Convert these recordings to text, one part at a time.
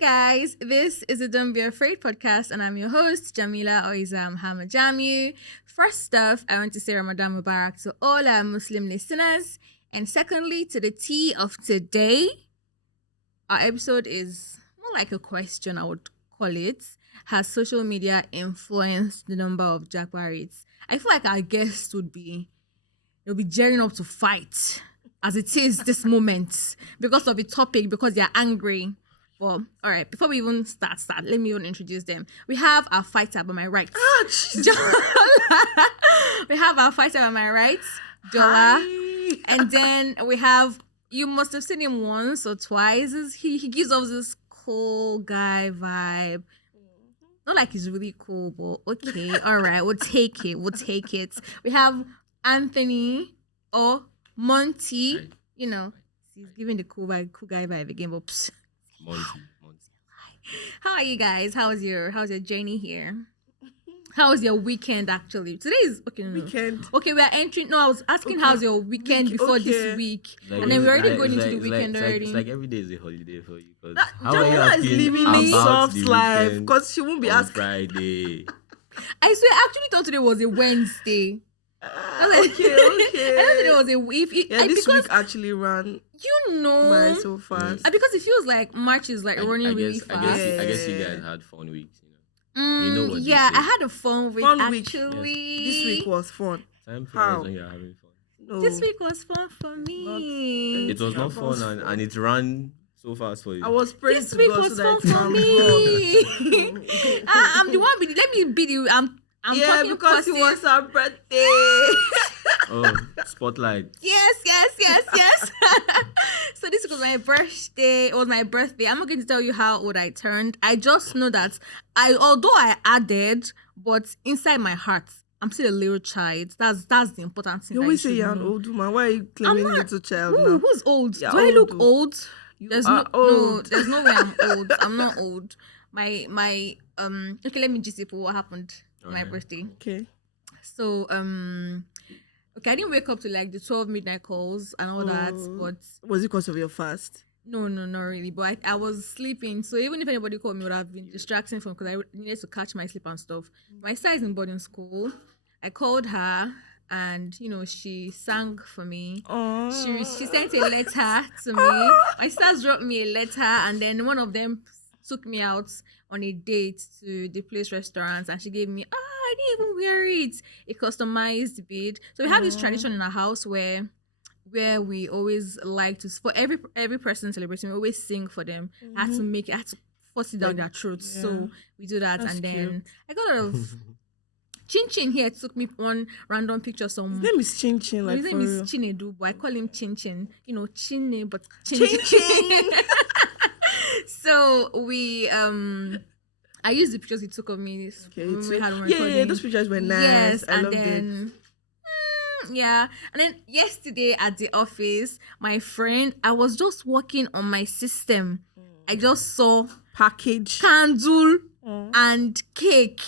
guys, this is the Don't Be Afraid podcast, and I'm your host, Jamila Oiza Muhammad Jamu. First off, I want to say Ramadan Mubarak to all our Muslim listeners, and secondly, to the tea of today. Our episode is more like a question, I would call it. Has social media influenced the number of Japa rates? I feel like our guests they'll be gearing up to fight as it is this moment because of the topic, because they're angry. Well, all right, before we even start, let me even introduce them. We have our fighter by my right. We have our fighter by my right, Jola. And then we have, you must have seen him once or twice. He gives off this cool guy vibe. Not like he's really cool, but okay, all right, we'll take it. We have Anthony or Monty. You know, he's giving the cool guy vibe again, but Monty. How are you guys? How's your journey here? How was your weekend actually? Today is weekend. Okay, we are entering. No, I was asking how's your weekend before this week, and then we're already going into the weekend already. It's like every day is a holiday for you. Jamila is living a soft life because she won't be asking. Friday. I swear, I actually thought today was a Wednesday. Okay. I thought today was a week. This week actually ran by so fast. Because it feels like March is like running really fast. I guess you guys had fun weeks. You know what? Yeah, I had a fun week actually. Yes. This week was fun. Time flies when you're having fun. No. This week was fun for me. It was not fun and it ran so fast for you. I was praying This to week God was so fun that for me. I'm the one. Let me be the. I'm talking because positive. it was our birthday. Oh, spotlight. Yes. So this was my birthday. It was my birthday. I'm not going to tell you how old I turned. I just know that although I added, but inside my heart, I'm still a little child. That's the important thing. You always say you're an old woman. Why are you claiming little child now? Who's old? You're Do I look old? There's No, old. there's no way I'm old. I'm not old. My okay, let me just say what happened on my birthday. Okay. So okay, I didn't wake up to like the 12 midnight calls and all that, but Was it because of your fast? no, not really. But I was sleeping, so even if anybody called me, it would have been distracting from because I needed to catch my sleep and stuff. My sister is in boarding school. I called her, and she sang for me. She sent a letter to me. My sisters wrote me a letter, and then one of them took me out on a date to the place restaurants, and she gave me I didn't even wear it, a customized bead. So we have this tradition in our house where we always like to, for every person celebrating, we always sing for them. I had to force it down their throats. Yeah. So we do that. That's and then cute. I got a lot of Chin here took me one random picture. His name is Chin Chin, like his for name real. is Chinedu, but I call him Chin. Chinne, but Chin Chin. So we I used the pictures he took of me. Okay, when we had one yeah, recording. those pictures were nice. Yes, I and loved then yeah, and then yesterday at the office, my friend, I was just working on my system. I just saw package. candle and cake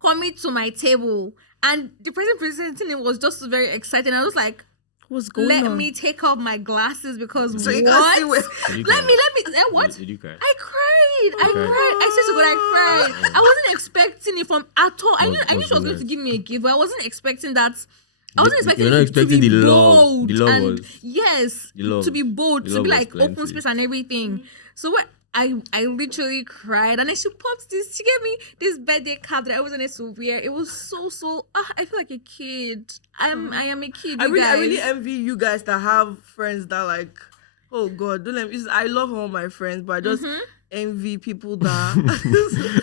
coming to my table, and the person presenting it was just very exciting. I was like, What's going let on? me take off my glasses because So you what? can see where. Did you Let cry? me what? Did you cry? I cried. I cried? cried. I said to God, I cried. I wasn't expecting it from at all. I knew she was going to goodness. give me a gift, but I wasn't expecting that. I wasn't expecting You're not it expecting to be the love. bold. The love and was. yes, The love. to be bold, The to love be was like open plenty. space and everything. So what? I literally cried, and then she popped this. She gave me this birthday card that I wasn't able to wear. It was so. I feel like a kid. I am a kid. I you guys. really envy you guys that have friends that like, oh God, don't let me. I love all my friends, but I just envy people that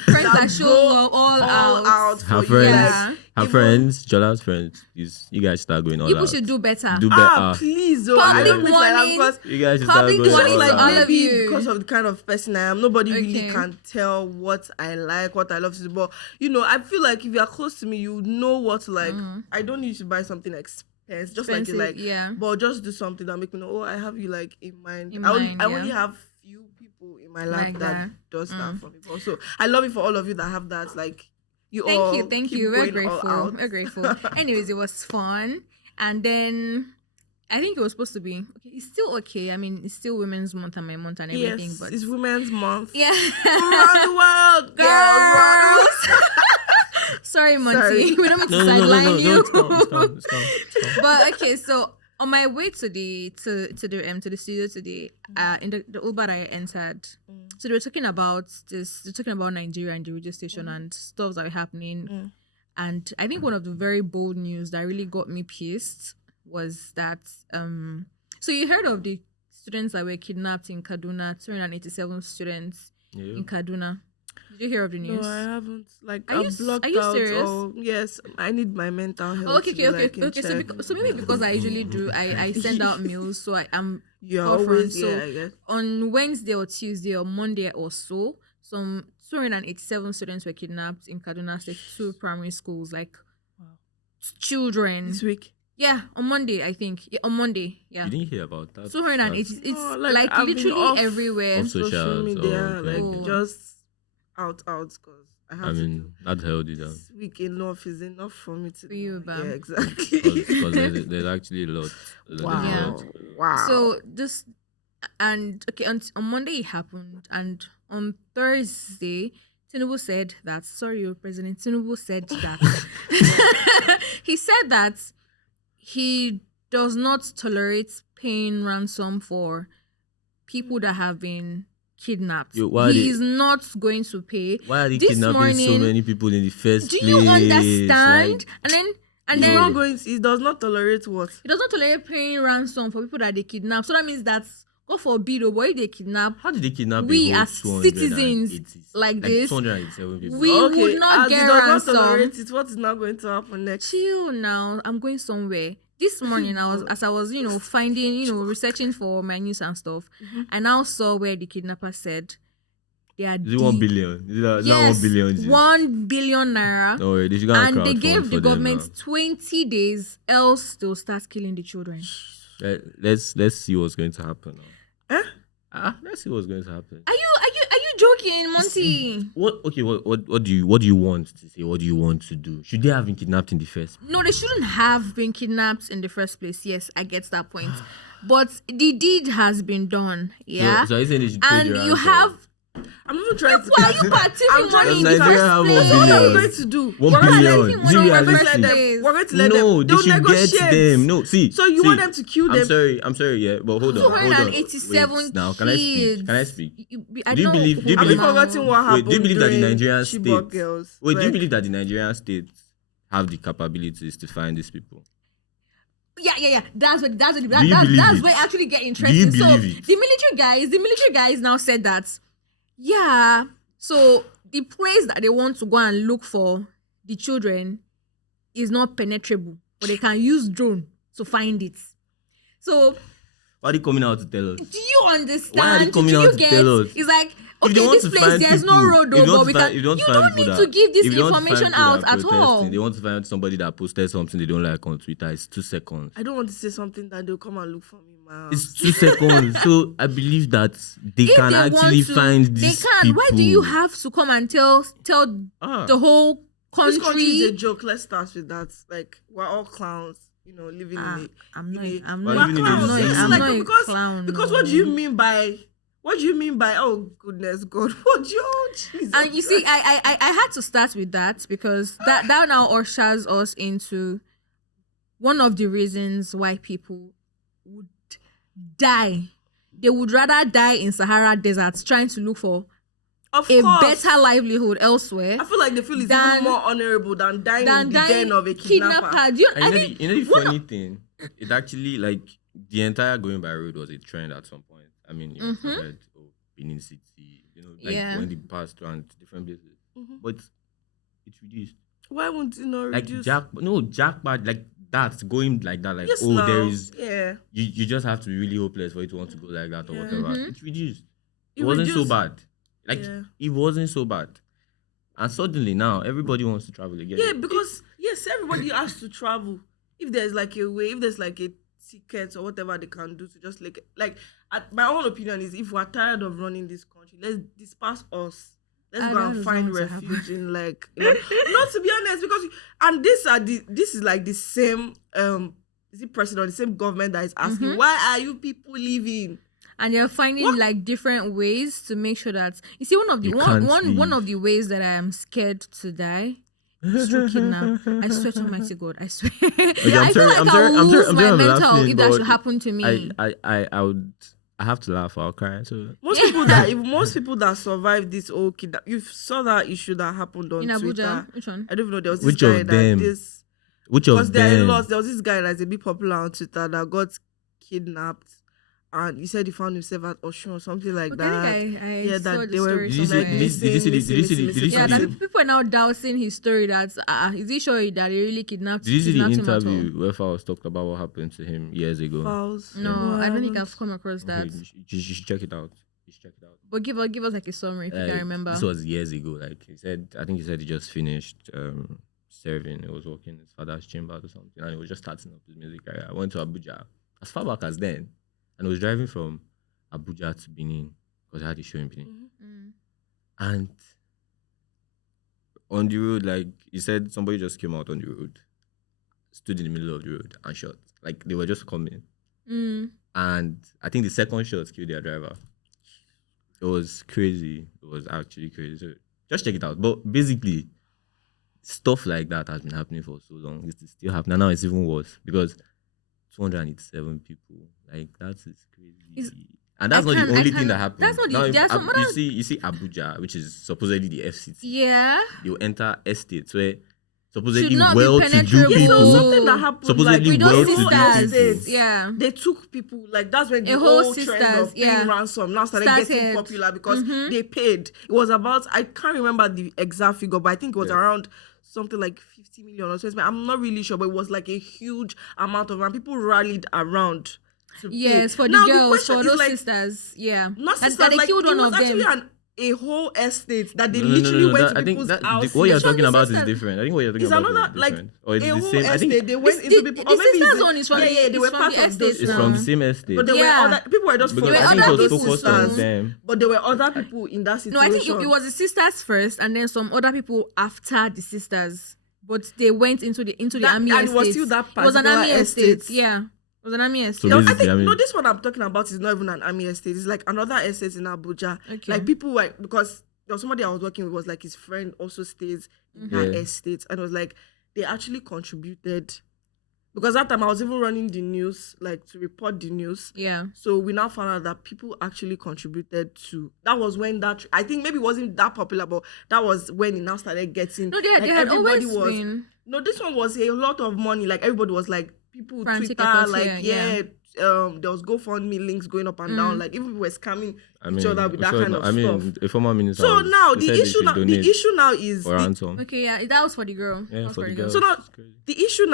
friends that show up all out. for Her you. friends, Yeah. her even- friends, Jola's friends. You guys start going all People out. should do better. Do better. Please, oh, I don't Public mean like that warning. because You guys should start Public going it's warning just all like to all out. of maybe you. because of the kind of person I am, nobody really Okay. can tell what I like, what I love to do. But I feel like if you're close to me, you know what to like. I don't need to buy something expensive, just like you Expensive, like. yeah. But just do something that make me know. Oh, I have you like in mind. In I mind, only yeah. have few people in my life Like that that. does that for me. So I love it for all of you that have that. Like you all. Thank keep you. We're going all grateful. out. We're grateful. Anyways, it was fun. And then I think it was supposed to be okay. It's still okay. I mean, it's still Women's Month and my month and everything. Yes, But it's Women's Month. yeah, Around the world, girls. Sorry, Monty. Sorry. We don't mean to No, no, no, no, sideline no, you. it's calm. But okay, so on my way to the studio today, in the Uber I entered, so they were talking about this. They're talking about Nigeria and the radio station and stuff that were happening. And I think one of the very bold news that really got me pissed was that so you heard of the students that were kidnapped in Kaduna, 287 students in Kaduna. Did you hear of the news? No, I haven't. Like, Are you I've blocked you out. serious? Oh, yes, I need my mental health. Okay. So maybe because I usually do, I send out mails, so I am You're forefront. always, So I guess. on Wednesday or Tuesday or Monday or so, some 287 students were kidnapped in Kaduna State, 2 primary schools, like children. This week. Yeah, on Monday, I think. Yeah, on Monday, yeah. You didn't hear about that? 280. It's No, like I've been literally off everywhere. of social socials, media, okay. like just out, because I have I to do. mean, that held you down. This week enough is enough for me to For you, do. Bam. Yeah, exactly. Because there's actually a lot. Wow. Wow. So this and okay on Monday it happened, and on Thursday Tinubu said that President Tinubu said that he said that he does not tolerate paying ransom for people that have been kidnapped. Why He is not going to pay. Why are they This kidnapping so morning- many people in the first Do place? you understand? Like, And He's then not going. He does not tolerate what. he does not tolerate paying ransom for people that they kidnap. So that means that, God forbid, or if they kidnap, how did they kidnap we a whole as 280 citizens like this, 287 people? we would not as get he does not ransom. tolerate it, what is now going to happen next? Chill now. I'm going somewhere. This morning, I was finding, researching for my news and stuff, I now saw where the kidnapper said they are. Is it 1 billion? Is that Yes, 1 billion? 1 billion naira. No, they should go And they crowdfund gave for the them government now. 20 days, else they'll start killing the children. Let's see what's going to happen now. Eh? Let's see what's going to happen. Are you joking, Monty? What do you want to say? What do you want to do? Should they have been kidnapped in the first place? No, they shouldn't have been kidnapped in the first place. Yes, I get that point. But the deed has been done. Yeah. So are you saying they should pay And the you ransom? have. I'm even trying to. Why are you parting I'm trying money to in the Nigeria first have 1 place? What are we billion. going to do? 1 We're gonna let billion. him Is it know We're what going to realistic? let them. is. We're going to let No, them. they They'll should get negotiate. them. No, see. So you want them to kill them? I'm sorry, yeah, but hold on. 287 Wait, now, can I speak? kids. Can I speak? I Do you know believe- do you who Have you believe- now- forgotten what Wait, happened do you believe that the during Nigerian Chibok state- girls? Wait, do you Like, believe that the Nigerian state have the capabilities to find these people? Yeah. That's you believe where it? it actually get Do you interesting. So believe it? the military guys now said that, yeah. So the place that they want to go and look for the children is not penetrable, but they can use drone to find it. So Why are they coming out to tell us? do you understand? Why are they coming Do you out to get? tell us? It's like, If they okay, want this to place find there's no people- road, if they though, want but to we find- can. if You they want to find don't people need that- to give this if they want to find information people out that are at all. protesting, they want to find somebody that posted something they don't like on Twitter. It's 2 seconds. I don't want to say something that they'll come and look for me, man. It's 2 seconds. So I believe that they If can they actually want to, find they these can. people. Why do you have to come and tell the whole This country is a country? joke. Let's start with that. Like, we're all clowns, living in it. I'm not. in a- I'm We're not. living in I'm a not. zoo. I'm Like, not a because- clown. Because what do you mean by? What do you mean by? Oh goodness, God! What do you? Jesus And you see, Christ. I had to start with that because that now ushers us into one of the reasons why people would die. They would rather die in Sahara deserts trying to look for Of a course. better livelihood elsewhere I feel like they feel it's than- even more honourable than dying in the dying den of a kidnapper. kidnapper. Do you, And I you know, think the, you know the one funny thing? It actually, like, the entire going by road was a trend at some point. I mean, you Mhm. heard of Benin City, like Yeah. when they passed around different places. Mhm. But it's reduced. Why won't it not Like reduce? jackpot, like that, going like that, like, Yes, oh, now. there is, Yeah. you just have to be really hopeless for you to want to go like that or Yeah. whatever. Mhm. It's reduced. It It wasn't so reduced. bad. Like, Yeah. it wasn't so bad. And suddenly now, everybody wants to travel again. Yeah, because yes, everybody has to travel. If there's like a way, if there's like a ticket or whatever they can do to just my own opinion is if we're tired of running this country, let's disperse us. Let's I go don't and find want to happen. refuge in not to be honest, because and this is like the is it president, the same government that is asking, why are you people leaving? And you're finding like different ways to make sure that you see one of the You can't one of leave. the ways that I am scared to die is through kidnap. I swear to Almighty God, I swear. I feel like I will lose my mental if that should happen to me. I have to laugh. I'll cry. So Most people that survived this whole kidnap, you saw that issue that happened on In Abuja, Twitter. which one? I don't even know. There was this Which guy of them? Which because of there are them? lots. There was this guy that's a bit popular on Twitter that got kidnapped, and he said he found himself at Oshun or something like Okay, that. I saw that the they were. story Did you see- somewhere. did you see the- did you see the- did you see Yeah, the- that people are now doubting his story that is he sure that he really kidnapped Did you see the kidnapped him at all? interview where Fowles talked about what happened to him years ago? Fouls. No, I don't think haven't. I've come across that. Okay, you should check it out. You should check it out. But give us like a summary if you can remember. This was years ago. Like he said, I think he said he just finished serving. He was working in his father's chambers or something, and he was just starting up his music career. I went to Abuja as far back as then, and he was driving from Abuja to Benin because I had a show in Benin. Mm. And on the road, like he said, somebody just came out on the road, stood in the middle of the road and shot. Like they were just coming. Mm. And I think the second shot killed their driver. It was crazy. It was actually crazy. So just check it out. But basically, stuff like that has been happening for so long. It's still happening. Now it's even worse because 287 people. Like that is crazy. And that's not the only thing that happened. That's not the. Now, There's some other. you see Abuja, which is supposedly the FCT. Yeah. You enter estates where supposedly Should not be well-to-do penetrable. Yeah, so people. something that happened Supposedly like With those well-to-do sisters. estates, Yeah. they took people like that's when the A whole whole trend sisters, of paying yeah. ransom now started getting popular because they paid. It was about I can't remember the exact figure, but I think it was around something like 50 million or something. I'm not really sure, but it was like a huge amount of and people rallied around. To Yes, pay. for the Now, girls, question for is, those like, sisters. Yeah. not And sisters, that they like, killed it one was of actually them. a whole estate that they No, literally went that- to I think people's that houses. what you're Which one talking is about is sister? different. I think what you're talking It's about another is like different. Or it's a the whole same. I estate. think They went into people. The Or maybe sisters it's one is from they were it's from part the of those. estates it's now. from the same estate. But there Yeah. were other people were just because Wait, I think other it was people focused on sisters. them. But there were other people in that situation. No, I think it was the sisters first, and then some other people after the sisters. But they went into the army and estate. it was still that It was an particular army estate. estate. Yeah, it was an army estate. So I basically, think I mean- no, this one I'm talking about is not even an army estate. It's like another estate in Abuja. Okay. Like people were because there was somebody I was working with was like his friend also stays in that Yeah. estate, and it was like they actually contributed because that time I was even running the news like to report the news. Yeah. So we now found out that people actually contributed to. That was when I think maybe it wasn't that popular, but that was when it now started getting. No, they like, had everybody always been. No, this one was a lot of money. Like everybody was like people Frantic Twitter, accounts, like yeah. there was GoFundMe links going up and down. Like even people were scamming I each other with that sure, kind of I mean, stuff. a former minister. So now he said the they issue should now donate is for ransom. Okay, yeah, that was for the girl. That Yeah, was for the girl. So now It's crazy. the issue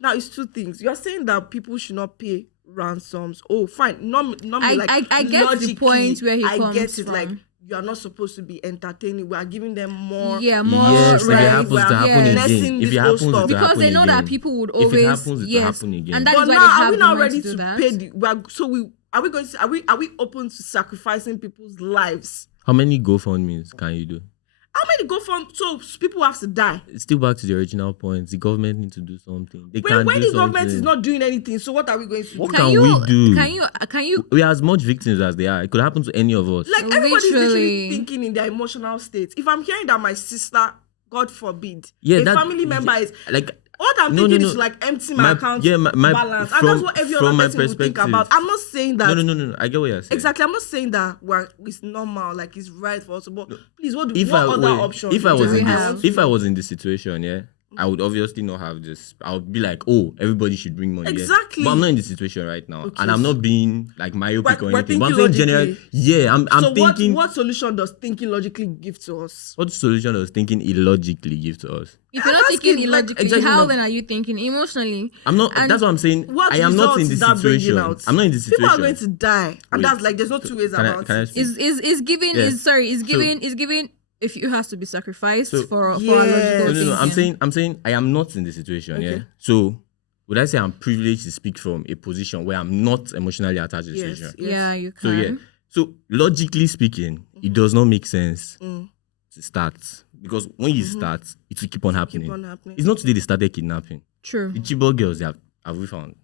now is two things. You are saying that people should not pay ransoms. Oh, fine. Not I- like I get the logically, point where he I comes get it. from. Like you are not supposed to be entertaining. We are giving them more. Yeah, more. Yes, if it right, happens we to are happen yes. blessing again. If this it whole happens, stuff. it Because happen they know that again. people would If always it happens, it will happen again. and that But is why now they are have we the now money ready to do to that. pay are we open to sacrificing people's lives? How many GoFundMes can you do? How many go from so people have to die? It's still back to the original point. The government need to do something. They When can the do government is something. not doing anything, so what are we going to What do? can we do? Can you We are as much victims as they are. It could happen to any of us. Like everybody's Literally. literally thinking in their emotional state. If I'm hearing that my sister, God forbid, Yeah, a that- family member is like what I'm No, thinking no, is no. like empty my account balance. And from- that's what every other from my person will think perspective- about. I'm not saying that no. I get what you're saying. exactly. I'm not saying that it's normal, like it's right for us. But please, what If other I options? if I was do we in have? this, if I was in this situation, yeah, I would obviously not have this. I would be like, oh, everybody should bring money. yeah. Exactly. But I'm not in this situation right now, Okay, and I'm so- not being like myopic or We're anything. But I'm thinking saying generally, logically. yeah, I'm So thinking. what solution does thinking logically give to us? What solution I was thinking illogically give to us? if you're not I'm thinking asking, like, illogically, exactly how not- then are you thinking emotionally? I'm not. And That's what I'm saying. What I am not results in is this that bringing situation. out? I'm not in this situation. People are going to die, and Wait. that's like there's no two ways Can I about it. speak? Is giving Yeah. is giving if you has to be sacrificed So- for a Yeah. logical No. thinking. I'm saying I am not in this situation. Yeah. Okay. So would I say I'm privileged to speak from a position where I'm not emotionally attached to the Yes, situation? yes. Yeah, you can. So yeah. So logically speaking, it does not make sense Mm. to start because when you start, it will keep on happening. Keep on happening. It's not today they started kidnapping. True. The Chibok girls, they have Have we found?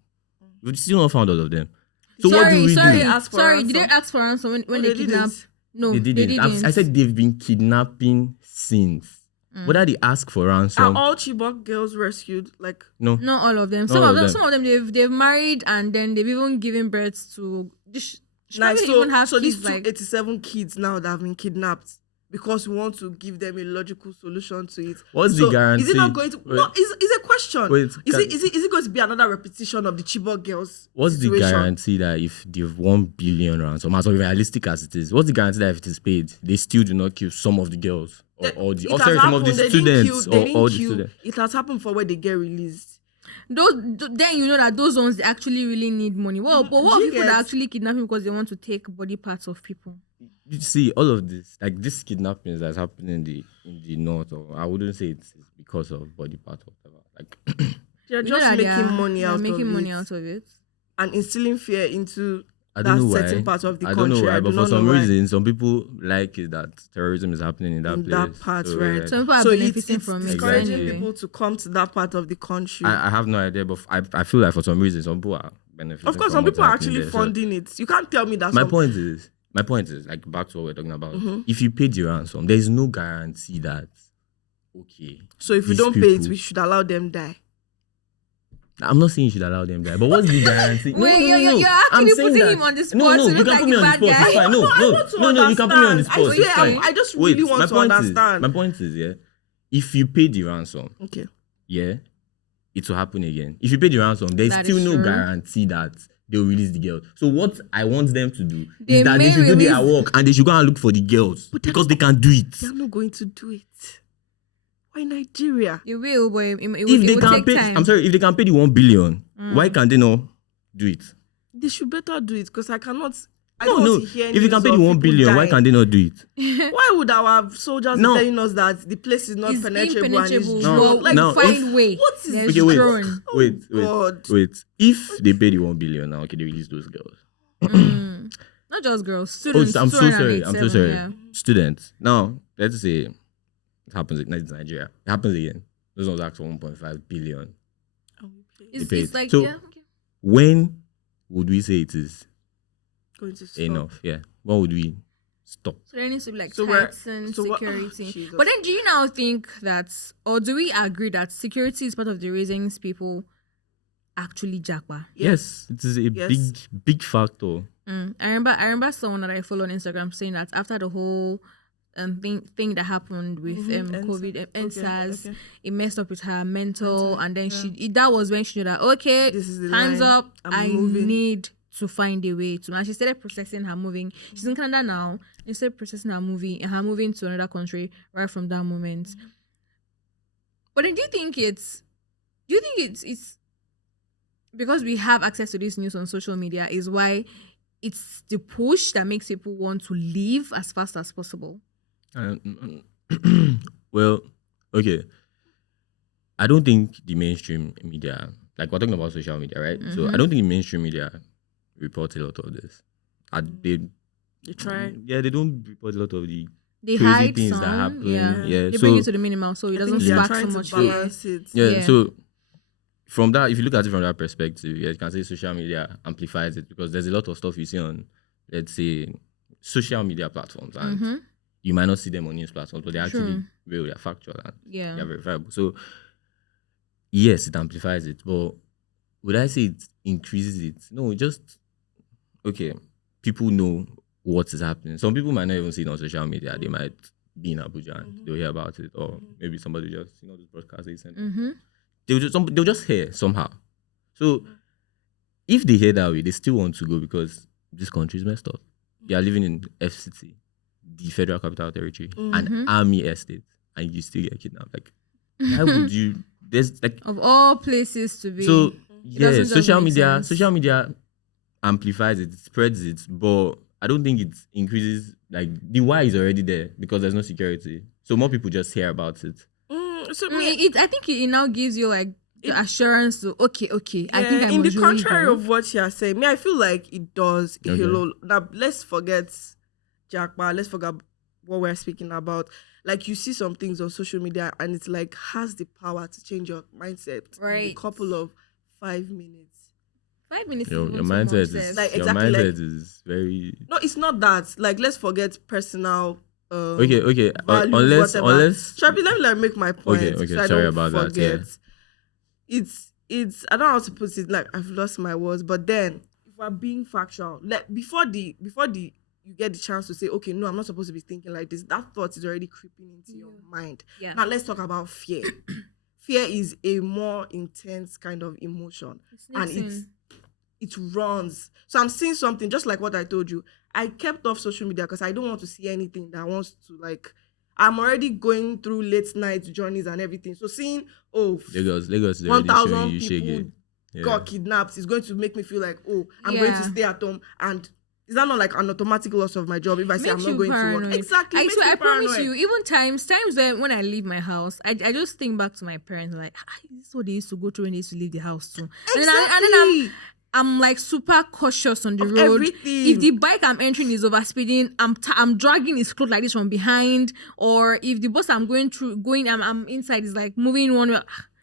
We've still not found all of them. So what do we sorry, do? They ask for sorry. Did ransom. they ask for ransom when No, they they kidnapped? didn't. No, They didn't. I said they've been kidnapping since. Whether they ask for Are ransom, all Chibok girls rescued? Like, no. not all of them. Not all of them. Some of them they've married and then they've even given birth to. She nice. probably even have So these kids, like 287 kids now that have been kidnapped because we want to give them a logical solution to it. What's So the guarantee? Is it not going to? Wait. No, it's a question. Wait, is it going to be another repetition of the Chibok girls? What's situation? the guarantee that if they've 1 billion ransom, as realistic as it is, what's the guarantee that if it is paid, they still do not kill some of the girls or all the, It or has sorry, some of the happened, they didn't students they or didn't all the kill. students? It has happened for where they get released. then you know that those ones they actually really need money. Well, but what do you people that get? actually kidnapping because they want to take body parts of people? You see, all of this, like this kidnappings that's happening in the north, or I wouldn't say it's because of body part or whatever. Like They're You know just that making they're money out making of money it out of it. and instilling fear into I don't know that why. certain part of the I country. don't know why, I do but for not some know why. reason, some people like it that terrorism is happening in that In place. that part, right. yeah. Some people are So benefiting it's from it. discouraging Exactly. people to come to that part of the country. I have no idea, but I feel like for some reason, some people are benefiting. Of course, from some what's people are happening actually there. So funding it. You can't tell me that. my some, point is, like back to what we're talking about. Mm-hmm. If you paid your ransom, there is no guarantee that okay. So if we these don't pay it, people- we should allow them die. I'm not saying you should allow them there, but what's the guarantee? Wait, you're actually I'm saying putting that- him on the spot No, to you look can like put me a on the bad spot. It's guy. fine. No, I want to no, you can put me on the understand. spot. It's I fine. just really want my to point understand. My point is, yeah, if you pay the ransom, Okay. yeah, it will happen again. If you pay the ransom, there's That still is no true. guarantee that they'll release the girls. So what I want them to do They is that may they should do their release- work and they should go and look for the girls But they're because they can do it. They're not going to do it. Why Nigeria? It will, but it If will they can take pay, time. I'm sorry, if they can pay the 1 billion, why can't they not do it? They should better do it because I cannot. I No, don't no. want to hear If they can news pay the of 1 people billion, why dying. can't they not do it? Why would our soldiers No. be telling us that the place is not It's penetrable and it's impenetrable. No, drone? Like, no, find way. what is There's Okay, wait. drone. Wait. God. If they pay the 1 billion now, okay, they release those girls. Not just girls, Oh, students. I'm so sorry. I'm so 287, sorry. yeah. Students. Now, let's say it happens in Nigeria. It happens again. Those ones ask for 1.5 billion. It's, paid. it's like, So- yeah, okay. When would we say it is Going to stop. enough? Yeah. When would we stop? So there needs to be like So we're- tighten so what- security. Jesus. But then do you now think that, or do we agree that security is part of the reasons people actually japa? Yes, it is a Yes. big factor. I remember someone that I follow on Instagram saying that after the whole thing that happened with COVID and SARS, okay. it messed up with her mental, and then that was when she knew that okay, This is the hands line. up, I'm I moving. need to find a way to. And she started processing her moving. She's in Canada now. She started processing her moving to another country right from that moment. But then do you think it's because we have access to this news on social media is why it's the push that makes people want to leave as fast as possible? Well, okay. I don't think the mainstream media, like we're talking about social media, right? So I don't think the mainstream media report a lot of this. They try. Yeah, they don't report a lot of the They crazy hide things some, that happen. They so bring it to the minimum so it doesn't they're spark trying so to much fear. balance it. Yeah. So from that, if you look at it from that perspective, you can say social media amplifies it because there's a lot of stuff you see on, let's say, social media platforms, and you might not see them on news platforms, but they're actually real, they're factual, and Yeah. they're verifiable. So yes, it amplifies it, but would I say it increases it? No, it just okay. People know what is happening. Some people might not even see it on social media. They might be in Abuja and they'll hear about it, or maybe somebody just this broadcast they sent. They'll just hear somehow. So if they hear that way, they still want to go because this country is messed up. You are living in FCT, the Federal Capital Territory, an army estate, and you still get kidnapped. Like, why would you? There's like Of all places to be. so yeah, doesn't just social make media, sense. social media amplifies it, spreads it, but I don't think it increases. Like the why is already there because there's no security, so more people just hear about it. So I think it now gives you like the assurance to okay. I think I in the must really contrary go. of what you're saying, I feel like it does. Okay. Hello. Now let's forget Japa. Let's forget what we're speaking about. Like you see some things on social media and it's like has the power to change your mindset. In a Right. couple of 5 minutes. 5 minutes. Your is even mindset too much, is sis. Like, your exactly, like- mindset is very No, it's not that. Like, let's forget personal. okay. Values, Unless whatever. unless Sharpie, let me like make my point. Okay, So I sorry don't about that, forget. yeah. It's I don't know how to put it. Like, I've lost my words. But then, if we're being factual, like before the you get the chance to say, okay, no, I'm not supposed to be thinking like this. That thought is already creeping into your mind. Yeah. Now let's talk about fear. Fear is a more intense kind of emotion, and it runs. So I'm seeing something just like what I told you. I kept off social media because I don't want to see anything that wants to like. I'm already going through late night journeys and everything. So seeing Lagos is already 1,000 showing you people shaggy. Yeah. got kidnapped is going to make me feel like, I'm going to stay at home. And is that not like an automatic loss of my job if I say I'm Makes not you going to paranoid. work? Exactly. I makes swear, me I promise paranoid. you, even times when I leave my house, I just think back to my parents like, this is what they used to go through when they used to leave the house too. Exactly. I'm like super cautious on the Of road. everything. If the bike I'm entering is overspeeding, I'm dragging his clothes like this from behind. Or if the bus I'm I'm inside is like moving one way.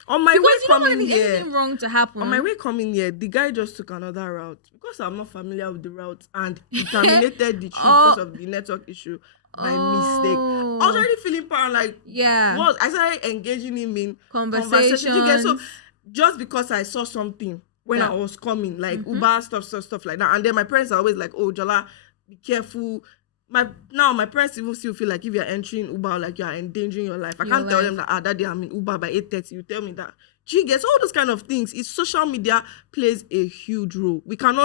On my way Because you don't want coming here, anything wrong to happen. on my way coming here, the guy just took another route because I'm not familiar with the route, and he terminated the trip because of the network issue by mistake. I was already feeling paranoid. Like, Yeah. I started engaging him in Conversations. You get so just because I saw something when I was coming, like Uber stuff like that, and then my parents are always like, "Oh, Jola, be careful." My parents even still feel like if you're entering Uber, like you're endangering your life. I can't tell them that that day I'm in Uber by 8:30. You tell me that. She gets all those kind of things. It's social media plays a huge role. We can't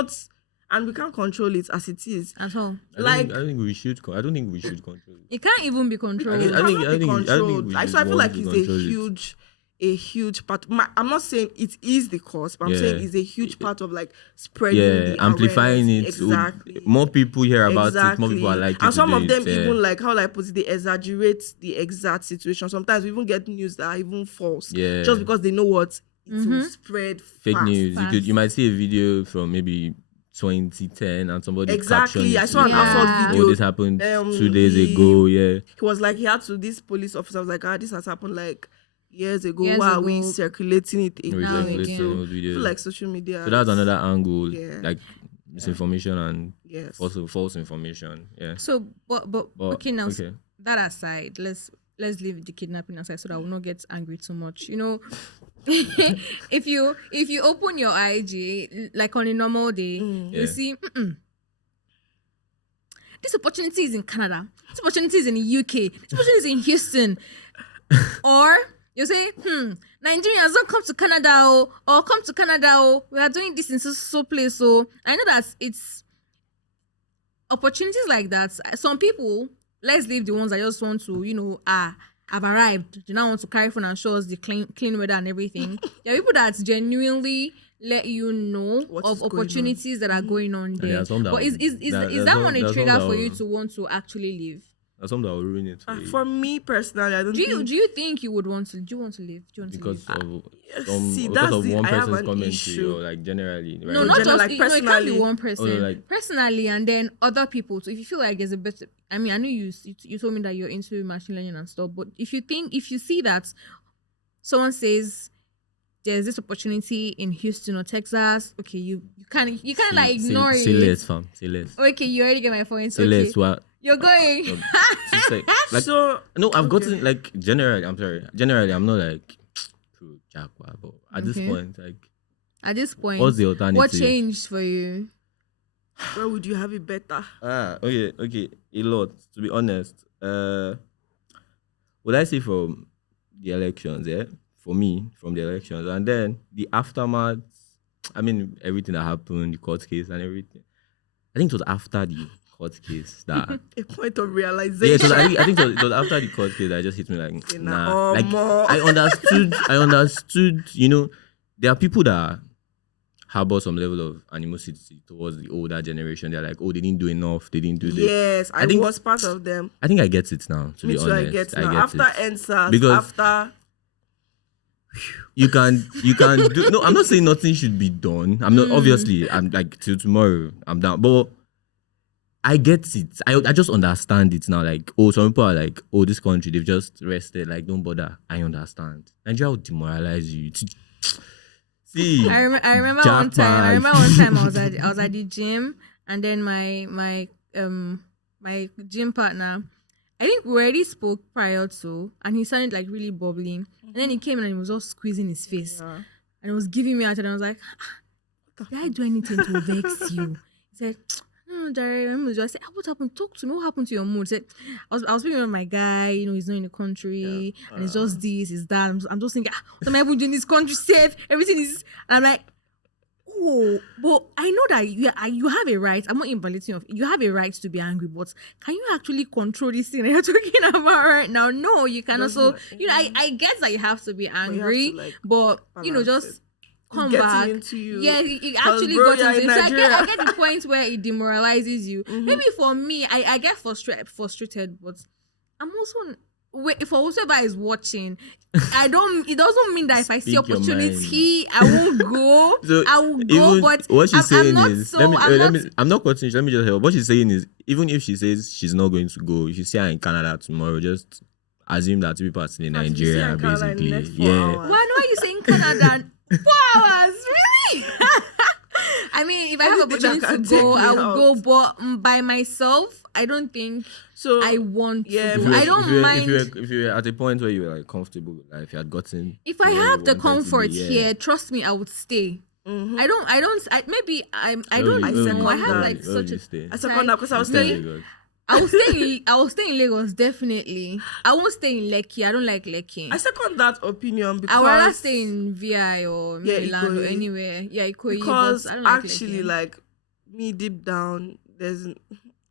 control it as it is At all. I don't think we should control it. It can't even be controlled. It cannot be controlled. we So I should feel like want to it's control it. a huge part. I'm not saying it is the cause, but I'm saying it's a huge part of like spreading the amplifying awareness. it. Exactly. More people hear about it, more people are likely and some to of do them it. even like how like put it, they exaggerate the exact situation. Sometimes we even get news that are even false. Yeah. Just because they know what it will spread fake fast. news. You might see a video from maybe 2010 and somebody Exactly. captioned I it saw an with, assault video. Oh, this happened 2 days he- ago. Yeah. He was like, he had to this police officer was like, this has happened like years ago. Years Why are we ago. circulating it again? Recirculating So those I videos. feel like social media. So that's another angle, Yeah. like misinformation and Yes. also false information. Yeah. So, but okay, now okay. that aside, let's leave the kidnapping aside so that we'll not get angry too much. You know, if you open your IG like on a normal day, Yeah. you see. This opportunity is in Canada. This opportunity is in the UK. This opportunity is in Houston. Or you say, Nigerians don't come to Canada or come to Canada. We are doing this in so place. So I know that it's opportunities like that. Some people, let's leave the ones that just want to, have arrived. Do not want to carry phone and show us the clean weather and everything. There are people that genuinely let you know What of is going on. opportunities that are going on there there. are some that But is that one a trigger for you to want to actually leave? That's something that will ruin it for you. For me personally, I don't Do think. you think you would want to? Do you want to leave? Do you want Because to leave? See, because that's of the- one I have person's an commentary issue. or like generally. Right? No, not just like it can't personally. be one person. like- Personally, and then other people. So if you feel like there's a better, I mean, I know you told me that you're into machine learning and stuff, but if you see that someone says there's this opportunity in Houston or Texas, okay, you kind of like ignore it. Say less, fam. Say less. Okay, you already get my point. Say Okay, less. What? you're going. Like, So no, I've okay. gotten like generally. I'm sorry. Generally, I'm not like pro Japa, but at this Okay. point, like, At this point, what's the alternative? what changed for you? where would you have it better? Okay. A lot, to be honest. Would I say from the elections, yeah? For me, from the elections. And then the aftermath, I mean, everything that happened, the court case and everything. I think it was after the court case that... A point of realization. yeah, I think it was after the court case that just hit me like, nah. Like, more. I understood, there are people that harbor some level of animosity towards the older generation. They're like, oh, they didn't do enough, they didn't do this. Yes, I think- was part of them. I think I get it now, to Me be too, honest. I get I now. get After it. NSAS, Because- after You can do, no, I'm not saying nothing should be done. I'm not, obviously, I'm like, till tomorrow, I'm down. But I get it. I just understand it now. Like, oh, some people are like, oh, this country, they've just rested. Like, don't bother. I understand. Nigeria will demoralize you. See, I remember one Japa. time. I remember one time I was at the gym, and then my gym partner, I think we already spoke prior to, and he sounded like really bubbly. And then he came in and he was all squeezing his face, Yeah. and he was giving me out, and I was like, did I do anything to vex you? He said, no, Jerry. I said, what happened? Talk to me. What happened to your mood? He said, I was speaking with my guy, he's not in the country, and it's just this, it's that. I'm just thinking, what am I even doing in this country safe? Everything is, and I'm like, oh, but I know that you have a right. I'm not invalidating of you have a right to be angry, but can you actually control this thing that you're talking about right now? No, you can also, I guess that you have to be angry, but just come back. Into you. Yeah, it actually bro, got into in it. So Nigeria. I get the point where it demoralizes you. Maybe for me, I get frustrated, but I'm also for whoever is watching, it doesn't mean that if I see Speak your opportunity, I won't go. So I will go, but what she's saying I'm not is, so, I'm not cutting. Let me just help. What she's saying is, even if she says she's not going to go, if you see her in Canada tomorrow, just assume that people are still in As if you see her Nigeria, in Canada in the basically. next 4 Yeah. hours. why are you saying Canada? 4 hours, really? I mean, if I have Anything that opportunity can to take go, me I will out. go. But by myself, I don't think So I want yeah, to. if Go. you I don't mind. If you were at a point where you were like comfortable with life, you had gotten. If to I where you have the wanted to comfort be, yeah. here, trust me, I would stay. I don't. I don't Where know. second I have that. like such a. stay? I second that because I was Stay in saying Lagos. I will stay in Lagos definitely. I won't stay in Lekki. I don't like Lekki. I second that opinion because I would rather stay in VI or Maryland or Ikoyi. anywhere. Yeah, Ikoyi. because but I don't like actually Lekki. like me deep down there's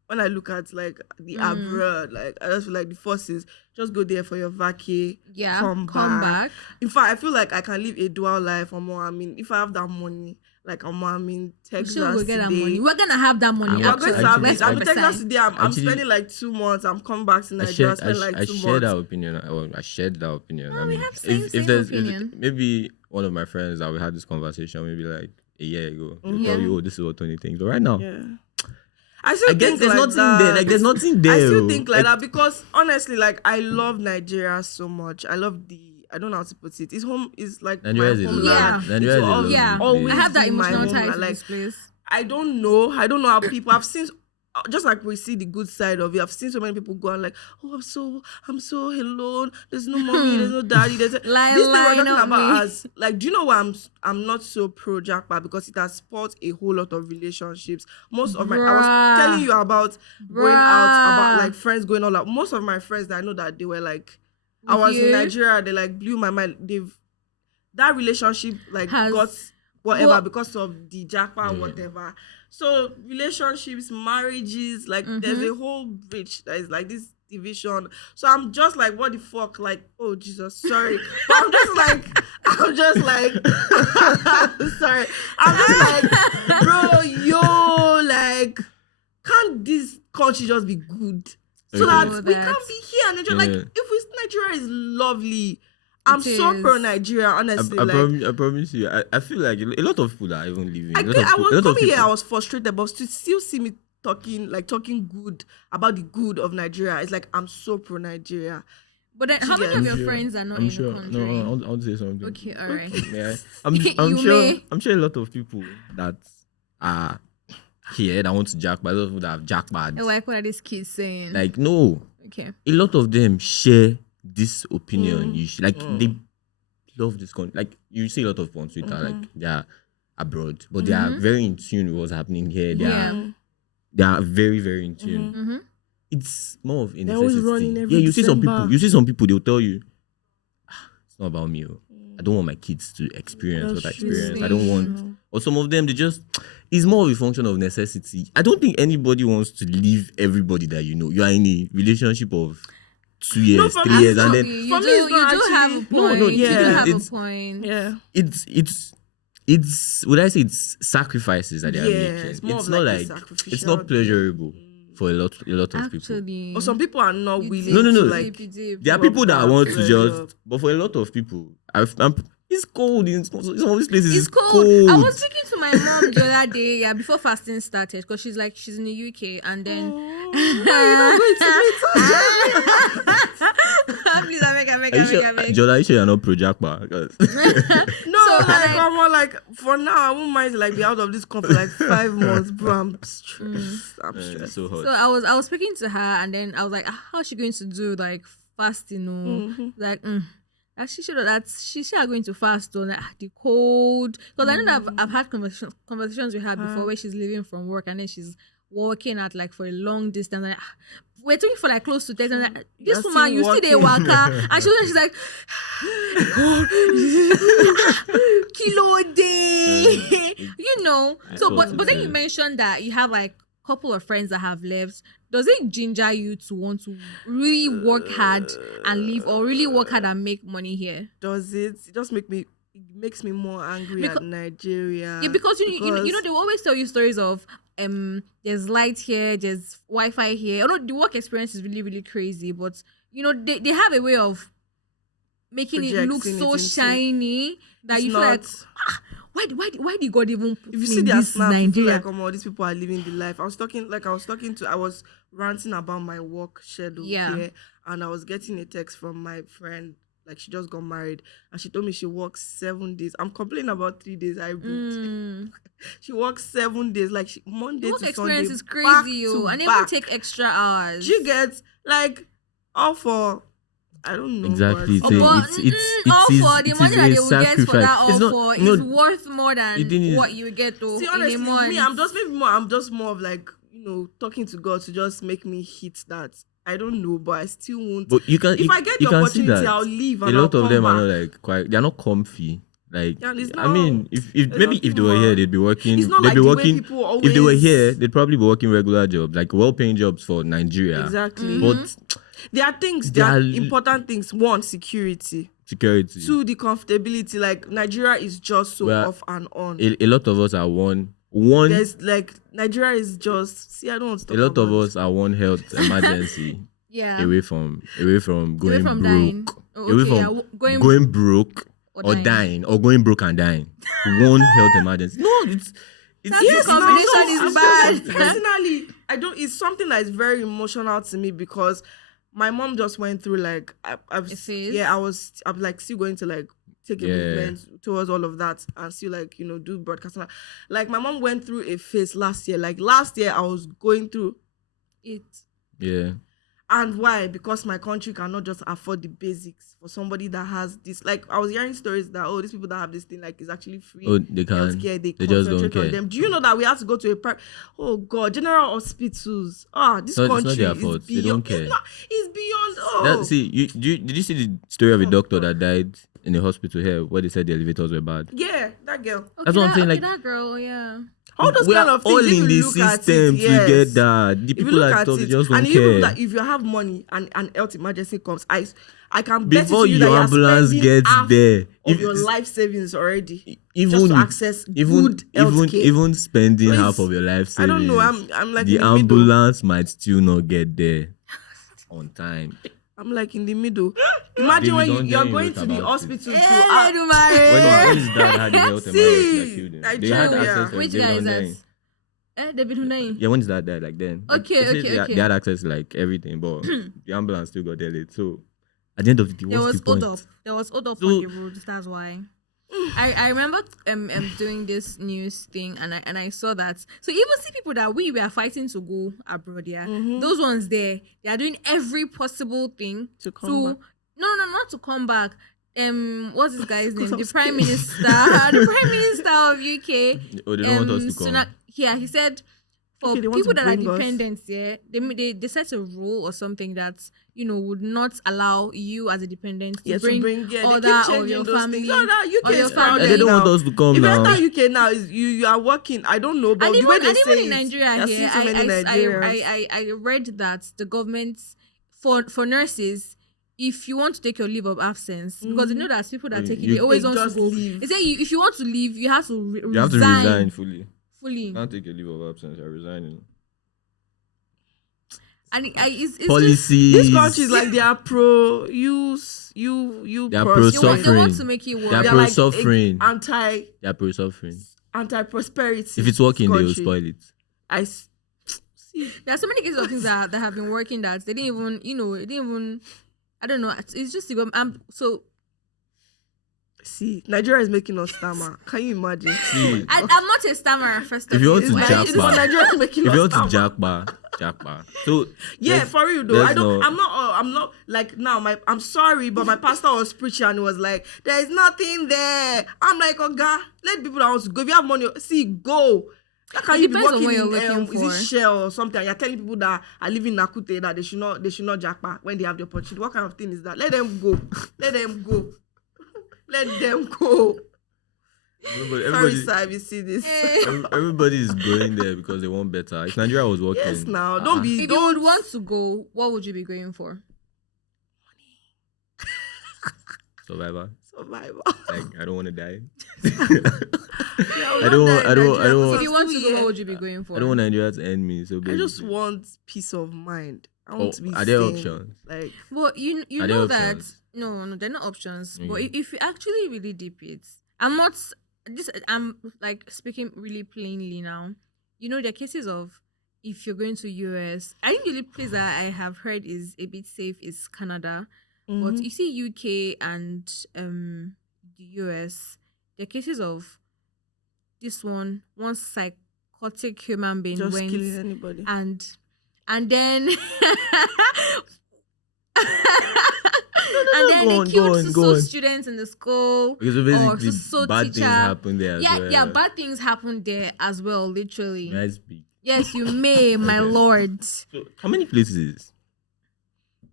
when I look at like the abroad, like I just feel like the forces just go there for your vacay, Yeah, come back. In fact, I feel like I can live a dual life or more. I mean, if I have that money, like I'm in Texas Sure, we'll get that today. money. We're gonna have that money. Yeah, We're going to actually, have it. I'm in 100%. Texas today. I'm Actually- spending like 2 months. I'm coming back to Nigeria. I spend like 2 share months. that opinion. I shared that opinion. I we mean, have same opinion. maybe one of my friends that we had this conversation maybe like a year ago, they'll tell Yeah. you, oh, this is what Tony thinks. But right now, Yeah. I still I guess think there's like nothing that. there. Like there's nothing there. I still oh. think like that because honestly, like I love Nigeria so much. I love I don't know how to put it. It's home. It's like Nigeria is my a homeland. Yeah. Nigeria is a It will lovely Yeah, always I have that be my emotional tie homeland. to Like this place. I don't know how people. I've seen just like we see the good side of it. I've seen so many people go and like, oh, I'm so alone. There's no mommy. There's no daddy. This thing we're talking about as like, do you know why I'm not so pro Japa because it has spoiled a whole lot of relationships. Most of my I was telling you about going out about like friends going all out. Most of my friends that I know that they were like, I was in Nigeria. They like blew my mind. That relationship like got whatever because of the Japa whatever. So relationships, marriages, like there's a whole bridge that is like this division. So I'm just like, what the fuck? Like, oh Jesus, sorry. But I'm just like sorry. I'm just like, bro, yo, like, can't this country just be good? So that we can't be here and Nigeria. Like, if Nigeria is lovely. I'm so pro Nigeria, honestly. I promise you. I feel like a lot of people are even leaving. I was coming here. I was frustrated, but to still see me talking good about the good of Nigeria. It's like I'm so pro Nigeria. But then, how many of your friends are not in the country? No, I want to say something. Okay, all right. Yeah, You I'm sure a lot of people that are here that want to jack, but a lot of people that have jackpad. Like, what are these kids saying? Like, no. Okay. A lot of them share this opinion. They love this country. Like you see a lot of people on Twitter, like they are abroad, but they are very in tune with what's happening here. They are very, very in tune. It's more of a always necessity. running every You see December. some people, they'll tell you, it's not about me. I don't want my kids to experience what I experienced. I don't want. Or some of them, it's more of a function of necessity. I don't think anybody wants to leave everybody that you know. You are in a relationship of 2 years, 3 years, and then You do have a point. No, You do have a it's- point. Yeah. it's would I say it's sacrifices that they are making. It's more It's of not like a like sacrificial it's not pleasurable for a lot of people. Actually. Or some people are not willing No. to like There are people that want to pleasure. but for a lot of people, it's cold in some of these places. It's It's cold. cold. I was speaking to to my mom the other day, yeah, before fasting started, because she's in the UK, and then. Why are you not going to meet her? Please, I beg. Jola, are you sure you're not pro Japa? No, I'm on, like, for now, I won't mind like be out of this company for like 5 months, bro. I'm stressed. I'm It's stressed. so hot. So I was speaking to her, and then I was like, how's she going to do like fasting? Like, she should going to fast on the cold, because I know that I've had conversations with her before where she's leaving from work and then she's walking at like for a long distance. And, we're talking for like close to 10. And this woman, you see the waka, and she's like, kilo day, you know. So, but then you mentioned that you have like a couple of friends that have left. Does it ginger you to want to really work hard and leave, or really work hard and make money here? Does it? It just makes me more angry at Nigeria. Yeah, because you know they will always tell you stories of there's light here, there's Wi-Fi here. I know the work experience is really, really crazy, but you know they have a way of making it look so shiny that you feel like, why did God even put if you me see in their this snap, you feel Nigeria? like all these people are living the life. I was ranting about my work schedule here, and I was getting a text from my friend. Like, she just got married, and she told me she works 7 days. I'm complaining about 3 days. She works 7 days, like Monday to Sunday. Work experience is crazy, and even take extra hours. She gets like all for, I don't know. Exactly. But, all for the money that they will get for that is worth more than what you get though. See, in honestly, a month. me, I'm just more of like, you know, talking to God to just make me hit that. I don't know, but I still won't. But you can. If I get the opportunity, I'll leave. A And lot I'll of them come are back. not like quite. They're not comfy. Like, Yeah, it's I mean, if maybe if they were more- here, they'd be working. It's not They'd like be the way working. people If they were always- here, they'd probably be working regular jobs, like well-paying jobs for Nigeria. Exactly. But There are things. There There are are important things. One, security. security. 2, the comfortability. Like, Nigeria is just so Well, off and on. A lot of us are one. There's like, Nigeria is just. See, I don't want to talk A lot of about us are one health emergency yeah, away from going from broke. dying. Oh, Away okay, from yeah, going broke or dying. or going broke and dying. One health emergency. No, it's That's Yes, the combination is bad. Personally, I don't. It's something that is very emotional to me because my mom just went through like I've A phase? yeah I'm like still going to like take a Yeah. movement towards all of that and still like, you know, do broadcasting. Like, my mom went through a phase last year. Like, last year I was going through it. yeah. And why? Because my country cannot just afford the basics for somebody that has this. Like, I was hearing stories that, these people that have this thing, like, is actually free. Oh, they can't. Healthcare, they just don't concentrate care. on them. Do you know that we have to go to a God, general hospitals? This It's not country their is fault. They beyond. don't care. It's beyond. Did you see the story of a doctor that died in a hospital here where they said the elevators were bad? Yeah, that girl. That's what I'm saying, like- that girl, yeah. All those We kind are of things. all if in you the look at system it, to yes. get that. The If you people look that at talk, they it, just don't and even care. that if you have money and an health emergency comes, I can bet Before it to you that your you're ambulance spending gets half there, of if your it's- life savings already even just to access good health care. even spending So half it's- of your life I savings, don't know. I'm like the in the middle. ambulance might still not get there on time. I'm like in the middle. Imagine David, when don't you're get going me to the about hospital Eh, to When his dad had the health emergency that killed him, they had Nigeria. access to Which David guy is that? Hundain. David Hunain. Yeah, when his dad died, like then. Okay, They said okay, they had- okay. They had access to like everything, but the ambulance still got there late. So at the end of the day, There what's was the point? hold up. There was hold up So- on the roads. That's why. I remember doing this news thing and I saw that. So even see people that we were fighting to go abroad, yeah. Those ones there, they are doing every possible thing To come back. No, not to come back. What's this guy's name? I'm The Prime scared. Minister, the Prime Minister of UK. Oh, they don't want us to come. Yeah, he said for Okay, they want people to that are bring us. dependents, yeah, they set a rule or something that would not allow you as a dependent to bring they other keep or changing your those family. things. No, UK or your is family. crowded They don't now. want us to come If you now. enter UK now, you are working. I don't know, but And the even, way they and say even in it, Nigeria you're here, seeing so many Nigerians. I read that the government for nurses, if you want to take your leave of absence, because you know that people that take it, they always They want to just go. leave. They say if you want to leave, you have to You have to resign fully. fully. You can't take a leave of absence. You're resigning. And it's Policies. This country is like they are pro use you They are pro pro just, they want suffering. to make it work. They are They're pro like suffering. anti They are pro suffering. anti-prosperity. If it's working, they will country. spoil it. See. There are so many cases of things that have been working that they didn't even, I don't know. It's just so See, Nigeria is making us stammer. Can you imagine? See, I'm not a stammerer. First of if you all, want to It's Japa, Nigeria is making if us you want to stammer. Japa. So Yeah, let's- for real though. let's I don't. not- I'm not like now. I'm sorry, but my pastor was preaching and he was like, "There is nothing there." I'm like, "Oh God, let people that want to go. If you have money, see, go." How can It you be depends on working what in? you're looking Is it for. Shell or something? And you're telling people that are living in Nakute that they should not japa when they have the opportunity. What kind of thing is that? Let them go. Let them go. Let them go. Sorry, everybody, sir, if you see this. everybody is going there because they want better. If Nigeria was working, Yes, now don't be. if don't you would want to go, what would you be going for? survivor. survival. Like I don't want to die. Yeah, I don't want- I don't- I don't If want- you want to go, Yeah. what would you be going for? I don't want Nigeria to end me. So I just basically- want peace of mind. I want to be are there sane. options? Like, Well, you Are know there that options? no, they're not options. But Mhm. if you actually really deep it, I'm not. I'm like speaking really plainly now. You know, there are cases of if you're going to US. I think the only place that I have heard is a bit safe is Canada. But mhm. you see UK and the US, there are cases of this one psychotic human being just went killing anybody. and then and then go they on, killed go on, so go on. students in the school. Because so or basically so bad teacher. things happen there as well. Yeah, bad things happen there as well, literally. May I speak? Yes, you may, my Okay. lord. So how many places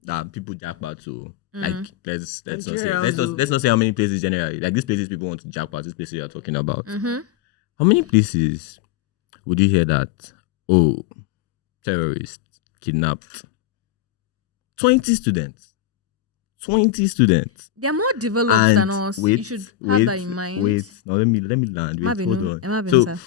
that people jackpot to? Like let's not say Nigerians let's not say how many places generally. Like these places people want to jackpot. These places you are talking about. Mm-hmm. How many places would you hear that? Oh, terrorists kidnapped 20 students. 20 students. They're more developed And than us. wait, You should have wait, that in mind. wait. Now let me land. Wait, hold on. So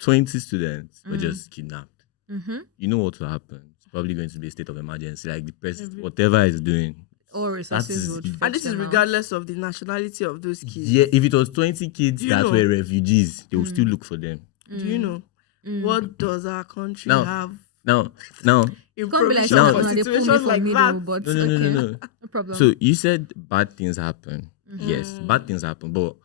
20 students were just kidnapped. Mm-hmm. You know what will happen? It's probably going to be a state of emergency. Like the president, Every- whatever is doing. Or resources is- would and fetch And this is them out. regardless of the nationality of those kids. Yeah, if it was 20 kids You that know. were refugees, they will still look for them. Do you know what does our country Now, have Now, in Can't be like provision now- for they pull me situations from like middle, that? but no. okay. No problem. So you said bad things happen. Yes, bad things happen. But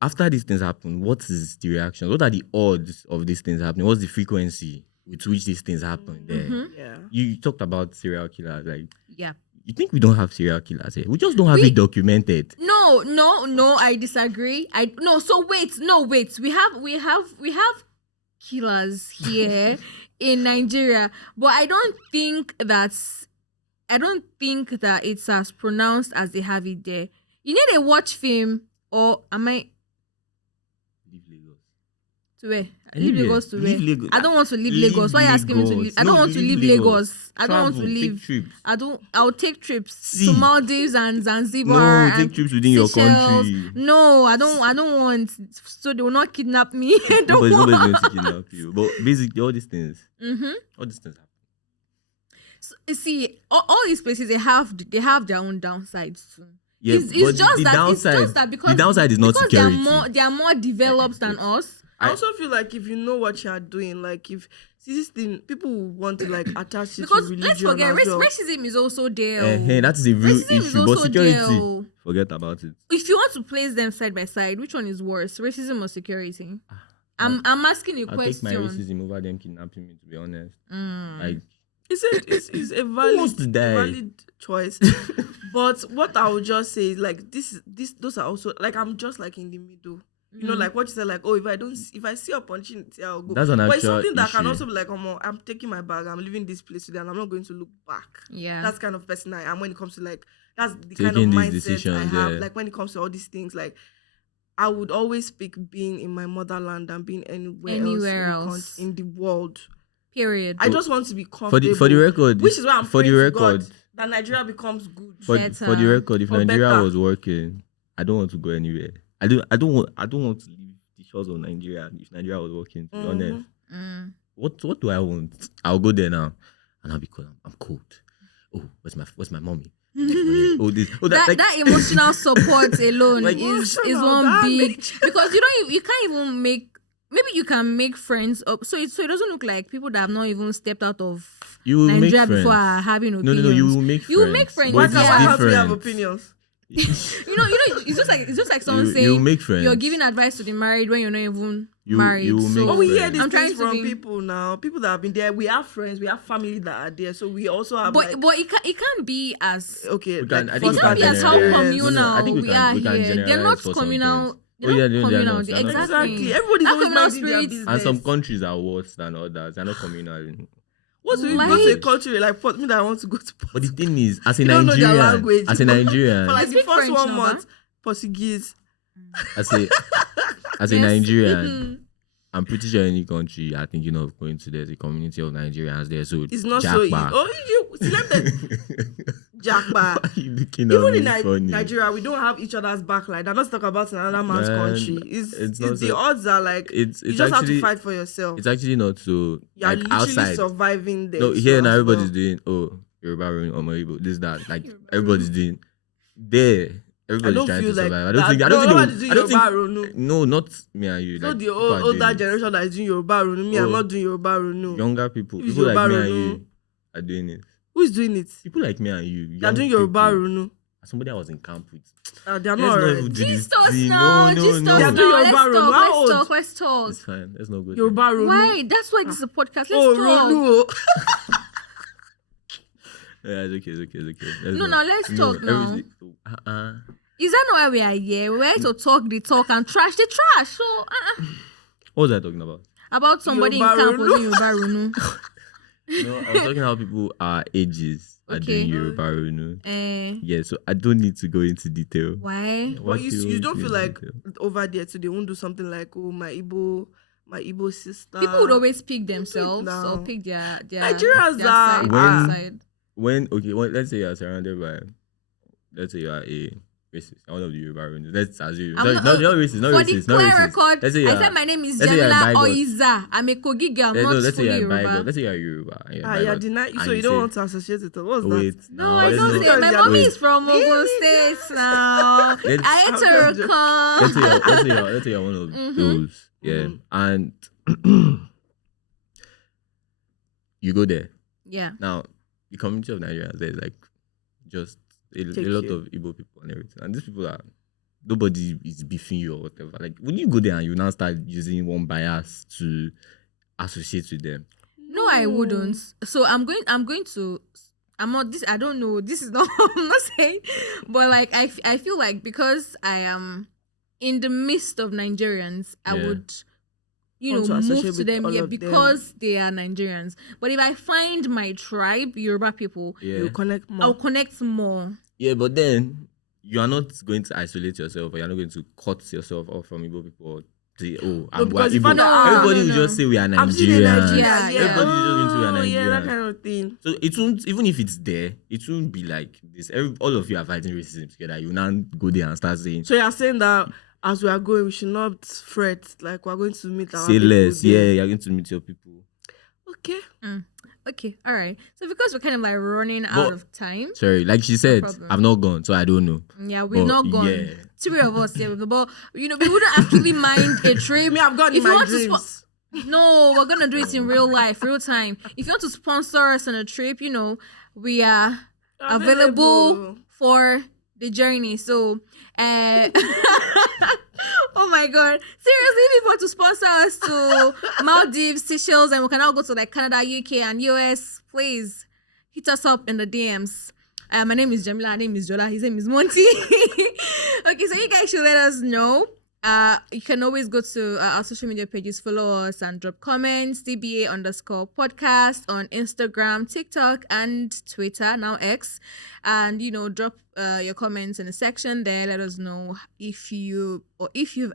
after these things happen, what is the reaction? What are the odds of these things happening? What's the frequency with which these things happen there? Yeah. You talked about serial killers. Like, yeah. you think we don't have serial killers here? We just don't have it documented. No, I disagree. Wait. We have killers here in Nigeria, but I don't think that it's as pronounced as they have it there. You need a watch film, or am I Leave Lagos. to where? Anywhere. Leave Lagos to where? Leave Lagos. I don't want to leave Leave Lagos. Why are you asking me to Lagos. leave? I don't No, want to leave leave Lagos. Lagos. I don't want to Travel, take leave. trips. I'll take trips See. to Maldives and Zanzibar. No, take and trips within your Seychelles. country. No, I don't want. So they will not kidnap me. I don't Nobody's going want. to kidnap you. But basically, all these things happen. So, you see, all these places they have their own downsides too. Yeah, It's but just the that downside, it's just that because the downside is not because security. they are more developed than us. I also feel like if you know what you are doing, like if see this thing, people will want to like attach it Because to religion let's forget as well. racism is also there. That is a real Racism is issue. But also security, there. forget about it. If you want to place them side by side, which one is worse, racism or security? I'm asking a I'll question. take my racism over them kidnapping me, to be honest. Like, It's a wants to die? valid choice. But what I would just say is like those are also like I'm just like in the middle. You know, like what you said, like, oh, if I see opportunity, I'll go. That's an But it's actual something that can issue. also be like, I'm taking my bag, I'm leaving this place today, and I'm not going to look back. Yeah. That's kind of person I am when it comes to like that's the Taking kind of these mindset I decisions, have. yeah. Like when it comes to all these things, like I would always pick being in my motherland than being anywhere else in the world. Period. I just want to be comfortable. for the record, which is why I'm for the praying to record, God that Nigeria becomes good. for Better. the record, if Or Nigeria better. was working, I don't want to go anywhere. I don't want to leave the shores of Nigeria. If Nigeria was working, to be honest, what do I want? I'll go there now, and I'll be cold. I'm cold. Oh, where's my mommy? Oh, this. Oh, that emotional support alone Like, is emotional one big damage. because you can't even make maybe you can make friends up. So it doesn't look like people that have not even stepped out of You will make Nigeria friends. before are having No, opinions. no, you will make friends. You will make friends. But Why it's can't we have different. opinions? It's just like someone You saying will make friends. you're giving advice to the married when you're not even You married. will make But we hear friends. these I'm trying things to from be- people now. People that have been there. We have friends. We have family that are there. So we also have. but it can't be as Okay, We can- like I think it we can't can be as how generalize. communal No, I think we we can- are we can here. They're generalize not for some communal. things. They're Oh, yeah, not they're communal. not. They're not Exactly. communal. Everybody's That always communal minding their spirit- business. And some countries are worse than others. They're not communal. Once we go to a Like- country like Port, me that I want to go to Port. But the thing is, as a You don't know their Nigerian, language. as a For Nigerian, like They the speak first French 1 now, month, Portuguese. as a Yes. Nigerian, I'm pretty sure any country are thinking of going to, there's a community of Nigerians there. So It's not so easy. Japa. Oh, you selected Japa. Why are you looking at Even me in funny? Nigeria, we don't have each other's back like that. Let's talk about another man's Man, country. it's not The so- odds are like It's you just have to actually fight for yourself. it's actually not so You're like literally outside. surviving there. No, so here now as everybody's well. doing Yoruba Room or Moribo, this that. Like Yoruba everybody's doing there. I Everybody's don't trying to feel like survive. I that- don't think. I no, don't nobody's think. doing I don't Yoruba think. Ronu. No, not me and you. So Like, the people are doing older it. generation that is doing Yoruba Ronu, me, I'm Oh. not doing Yoruba Ronu. Younger people, Who's people like Yoruba me and Ronu? you are doing it. Who is doing it? People like me and you. They're young doing Yoruba people. Ronu. Somebody I was in camp with. They're Let's not not alright. even do this Just us thing. now. No, Just no, us They're no. doing now. Yoruba Let's Ronu. talk. How Let's old? talk. Let's talk. It's fine. Let's not go there. Yoruba Ronu. Why? That's why this is a podcast. Let's Oh, talk. Ronu. Yeah, it's okay. Let's No, not- no, let's talk now. everything- Is that not why we are here? We're here to talk the talk and trash the trash. So, What was I talking about? about somebody Yoruba in camp Ronu. with Yoruba Runu. No, I was talking how people our ages are Okay. doing Yoruba Runu. Eh, Yeah, so I don't need to go into detail. why? But What you do don't want feel to like detail? over there too they won't do something like my Igbo sister. People would always pick themselves now. or pick their Nigerians their are- side, When- their side. Let's say you're surrounded by, let's say you are a racist, one of the Yoruba Runus. Let's assume. I'm Sorry, not- not racist, not For racist, the not clear racist. record, Let's say you I are- said my name is let's say you're a Jamila bigot. Oiza. I'm a Kogi girl, No, not let's say fully you're a bigot. Yoruba. Let's say you're Yoruba. and you're a Ah, you're bigot, denying. and So you don't say- want to associate with us. What's Wait, No, I let's don't not- say. My Wait. mommy is from Ogun Really? State now. Let's- I had I'm to just recall. Let's say you're one of Mhm. those. Yeah. Mhm. And you go there. Yeah. Now, the community of Nigerians there is like just a Take lot you. of Igbo people and everything. And these people are, nobody is beefing you or whatever. Like, when you go there and you now start using one bias to associate with them, No, I wouldn't. So I'm going to. I'm not this. I don't know. This is not. I'm not saying, but like I feel like because I am in the midst of Nigerians, I Yeah. would, Want to move associate to with them, all yeah, of them. because they are Nigerians. But if I find my tribe, Yoruba people, yeah. You connect more. I'll connect more. Yeah, but then you are not going to isolate yourself, or you're not going to cut yourself off from Igbo people. Or say, I'm because Igbo. if I know- Everybody no, will no. just say we are I'm seeing a Nigerians. Nigerian. Yeah, Yeah, Everybody just going to be a oh, yeah, that Nigerian. kind of thing. So it won't, even if it's there, it won't be like this. All of you are fighting racism together. You now go there and start saying, So you're saying that as we are going, we should not fret. Like we're going to meet our say people less. Yeah, there. you're going to meet your people. Okay. Okay, all right. So because we're kind of like running But- out of time, Sorry, like she said, problem. I've not gone, so I don't know. yeah, we've But, not gone. yeah. Three of us, yeah, but we wouldn't actually mind a trip. Me, I've got in If you my want to dreams. No, we're gonna do it in real life, real time. If you want to sponsor us on a trip, we are available for the journey. So, oh my god, seriously, if you want to sponsor us to Maldives, Seychelles, and we can all go to like Canada, UK, and US, please hit us up in the DMs. My name is Jamila. Her name is Jola. His name is Monty. Okay, so you guys should let us know. You can always go to our social media pages, follow us and drop comments, DBA_podcast on Instagram, TikTok, and Twitter, now X. And, drop your comments in the section there. Let us know if you've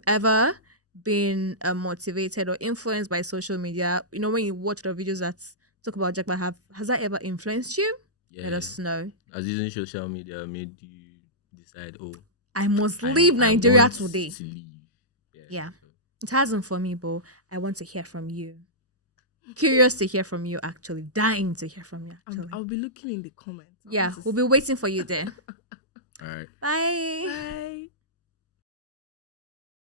ever been motivated or influenced by social media. When you watch the videos that talk about Japa, has that ever influenced you? Yeah. Let us know. As using social media made you decide, I must leave Nigeria want today. to leave. Yeah. It hasn't for me, but I want to hear from you. Curious to hear from you, actually. Dying to hear from you, actually. I'll be looking in the comments. Yeah, we'll be waiting for you there. All right. Bye. Bye.